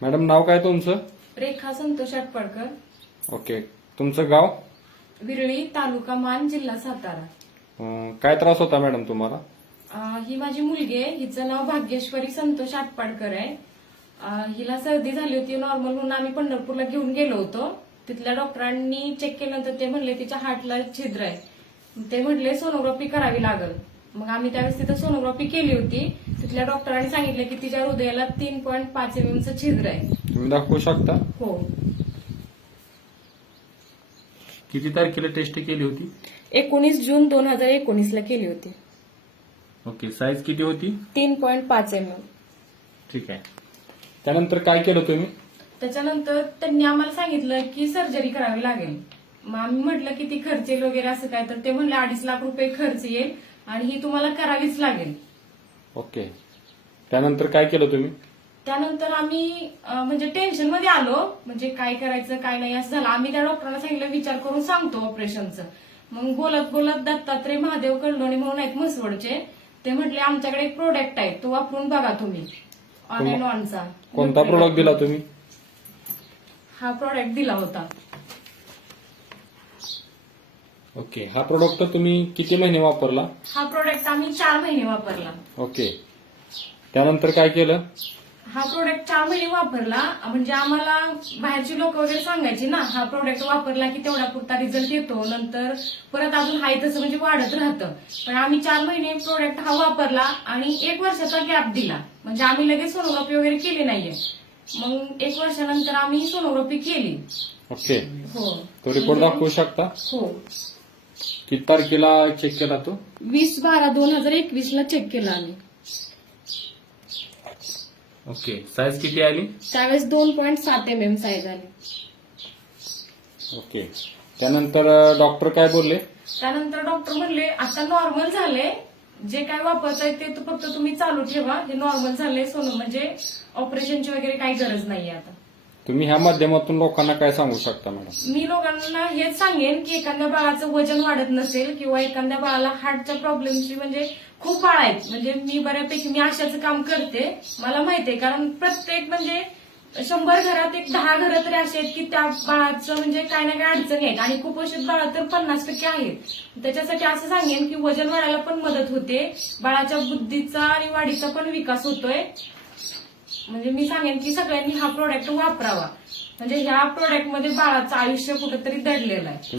Madam नाव काय तुमचं? रेखा Santosh Atpadkar, okay. तुमचं गाव? विरळी, तालुका मान, जिल्हा सातारा. काय त्रास होता मॅडम तुम्हाला? ही माझी मुलगी आहे. हिचं नाव भाग्येश्वरी संतोष आटपाडकर आहे. हिला सर्दी झाली होती नॉर्मल म्हणून आम्ही पंढरपूरला घेऊन गेलो होतो. तिथल्या डॉक्टरांनी चेक केल्यानंतर ते म्हणले तिच्या हार्टला छिद्र आहे. ते म्हणले सोनोग्राफी करावी लागल. मग आम्ही त्यावेळेस तिथं सोनोग्राफी केली होती. तिथल्या डॉक्टरांनी सांगितलं की तिच्या हृदयाला 3.5 mm छिद्र आहे. तुम्ही दाखवू शकता? हो. किती तारखेला टेस्ट केली होती? 19 जून 2019 ला केली होती. ओके. साईज किती होती? 3.5 mm. ठीक आहे. त्यानंतर काय केलं तुम्ही? त्याच्यानंतर त्यांनी आम्हाला सांगितलं की सर्जरी करावी लागेल. मग आम्ही म्हटलं की ती खर्च येईल वगैरे असं काय, तर ते म्हणले 2.5 लाख रुपये खर्च येईल आणि ही तुम्हाला करावीच लागेल. ओके. त्यानंतर काय केलं तुम्ही? त्यानंतर आम्ही म्हणजे टेन्शन मध्ये आलो, म्हणजे काय करायचं काय नाही असं झालं. आम्ही त्या डॉक्टरांना सांगितलं विचार करून सांगतो ऑपरेशनचं. मग बोलत बोलत दत्तात्रय महादेव कळलोणी म्हणून आहेत म्हसवडचे, ते म्हटले आमच्याकडे एक प्रोडक्ट आहे तो वापरून बघा तुम्ही, ऑन अँड ऑनचा. कोणता प्रोडक्ट दिला तुम्ही? हा प्रोडक्ट दिला होता. ओके. हा प्रोडक्ट तुम्ही किती महिने वापरला? हा प्रोडक्ट आम्ही 4 महिने वापरला. ओके. त्यानंतर काय केलं? हा प्रोडक्ट 4 महिने वापरला. म्हणजे आम्हाला बाहेरची लोक वगैरे सांगायची ना, हा प्रोडक्ट वापरला की तेवढा पुरता रिझल्ट येतो, नंतर परत अजून हाय तसं म्हणजे वाढत राहतं. पण आम्ही 4 महिने प्रोडक्ट हा वापरला आणि 1 वर्षाचा गॅप दिला. म्हणजे आम्ही लगेच सोनोग्राफी वगैरे केली नाहीये. मग 1 वर्षानंतर आम्ही सोनोग्राफी केली. ओके. हो. तो रिपोर्ट दाखवू शकता? हो. किती तारखेला चेक केला तो? 20/12/2021 ला चेक केला आम्ही. ओके. साईज किती आली? त्यावेळेस 2.7 mm साईज आली. ओके. त्यानंतर डॉक्टर काय बोलले? त्यानंतर डॉक्टर म्हणले आता नॉर्मल झाले, जे काय वापरताय ते फक्त तुम्ही चालू ठेवा, हे नॉर्मल झाले सोनं, म्हणजे ऑपरेशनची वगैरे काही गरज नाहीये आता. तुम्ही ह्या माध्यमातून लोकांना काय सांगू शकता मॅडम? मी लोकांना हेच सांगेन की एखाद्या बाळाचं वजन वाढत नसेल किंवा एखाद्या बाळाला हार्टच्या प्रॉब्लेमची, म्हणजे खूप बाळ आहेत, म्हणजे मी बऱ्यापैकी मी आशाचं काम करते, मला माहितीये, कारण प्रत्येक म्हणजे 100 घरात 10 घरं तरी असे आहेत की त्या बाळाचं म्हणजे काय ना काय अडचणी आहेत आणि कुपोषित बाळ तर 50% आहेत. त्याच्यासाठी असं सांगेन की वजन वाढायला पण मदत होते, बाळाच्या बुद्धीचा आणि वाढीचा पण विकास होतोय. म्हणजे मी सांगेन की सगळ्यांनी हा प्रोडक्ट वापरावा, म्हणजे ह्या प्रोडक्टमध्ये बाळाचं आयुष्य कुठेतरी दडलेलं आहे.